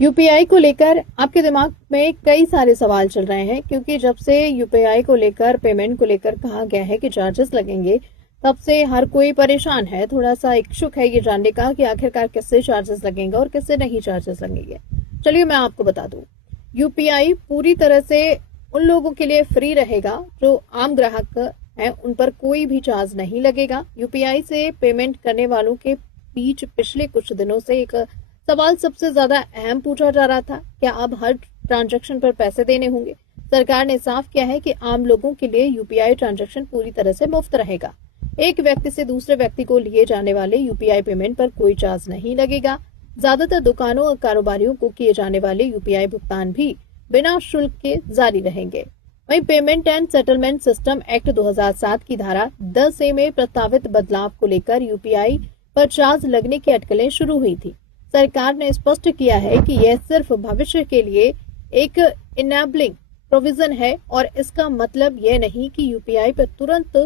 UPI को लेकर आपके दिमाग में कई सारे सवाल चल रहे हैं, क्योंकि जब से यूपीआई को लेकर, पेमेंट को लेकर कहा गया है कि चार्जेस लगेंगे, तब से हर कोई परेशान है, थोड़ा सा इच्छुक है ये जानने का कि आखिरकार किससे चार्जेस लगेंगे और किससे नहीं चार्जेस लगेंगे। चलिए मैं आपको बता दूं, यूपीआई पूरी तरह से उन लोगों के लिए फ्री रहेगा जो आम ग्राहक हैं, उन पर कोई भी चार्ज नहीं लगेगा। यूपीआई से पेमेंट करने वालों के बीच पिछले कुछ दिनों से एक सवाल सबसे ज्यादा अहम पूछा जा रहा था, क्या अब हर ट्रांजैक्शन पर पैसे देने होंगे? सरकार ने साफ किया है कि आम लोगों के लिए यूपीआई ट्रांजैक्शन पूरी तरह से मुफ्त रहेगा। एक व्यक्ति से दूसरे व्यक्ति को लिए जाने वाले यूपीआई पेमेंट पर कोई चार्ज नहीं लगेगा। ज्यादातर दुकानों और कारोबारियों को किए जाने वाले यूपीआई भुगतान भी बिना शुल्क के जारी रहेंगे। वहीं payment and settlement system act 2007 की धारा 10A में प्रस्तावित बदलाव को लेकर यूपीआई पर चार्ज लगने की अटकलें शुरू हुई थी। सरकार ने स्पष्ट किया है कि यह सिर्फ भविष्य के लिए एक इनेबलिंग प्रोविजन है और इसका मतलब यह नहीं कि यूपीआई पर तुरंत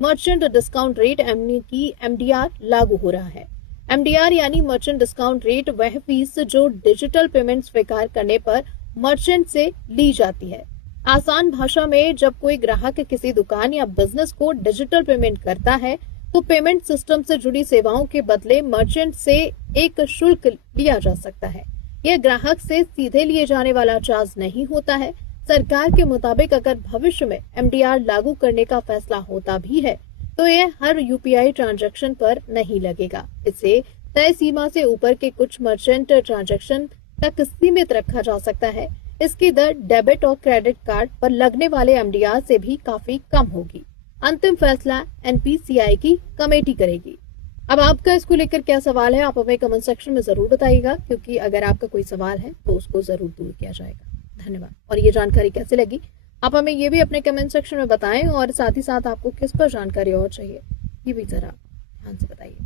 मर्चेंट डिस्काउंट रेट यानी कि एमडीआर लागू हो रहा है। एमडीआर यानी मर्चेंट डिस्काउंट रेट वह फीस जो डिजिटल पेमेंट स्वीकार करने पर मर्चेंट से ली जाती है। आसान भाषा में, जब कोई ग्राहक किसी दुकान या बिजनेस को डिजिटल पेमेंट करता है तो पेमेंट सिस्टम से जुड़ी सेवाओं के बदले मर्चेंट से एक शुल्क लिया जा सकता है। यह ग्राहक से सीधे लिए जाने वाला चार्ज नहीं होता है। सरकार के मुताबिक अगर भविष्य में एमडीआर लागू करने का फैसला होता भी है तो यह हर यूपीआई ट्रांजैक्शन पर नहीं लगेगा। इसे तय सीमा से ऊपर के कुछ मर्चेंट ट्रांजैक्शन तक सीमित रखा जा सकता है। इसकी दर डेबिट और क्रेडिट कार्ड पर लगने वाले एमडीआर से भी काफी कम होगी। अंतिम फैसला एनपीसीआई की कमेटी करेगी। अब आपका इसको लेकर क्या सवाल है, आप हमें कमेंट सेक्शन में जरूर बताइएगा, क्योंकि अगर आपका कोई सवाल है तो उसको जरूर दूर किया जाएगा। धन्यवाद। और ये जानकारी कैसे लगी आप हमें ये भी अपने कमेंट सेक्शन में बताएं, और साथ ही साथ आपको किस पर जानकारी और चाहिए ये भी जरा ध्यान से बताइए।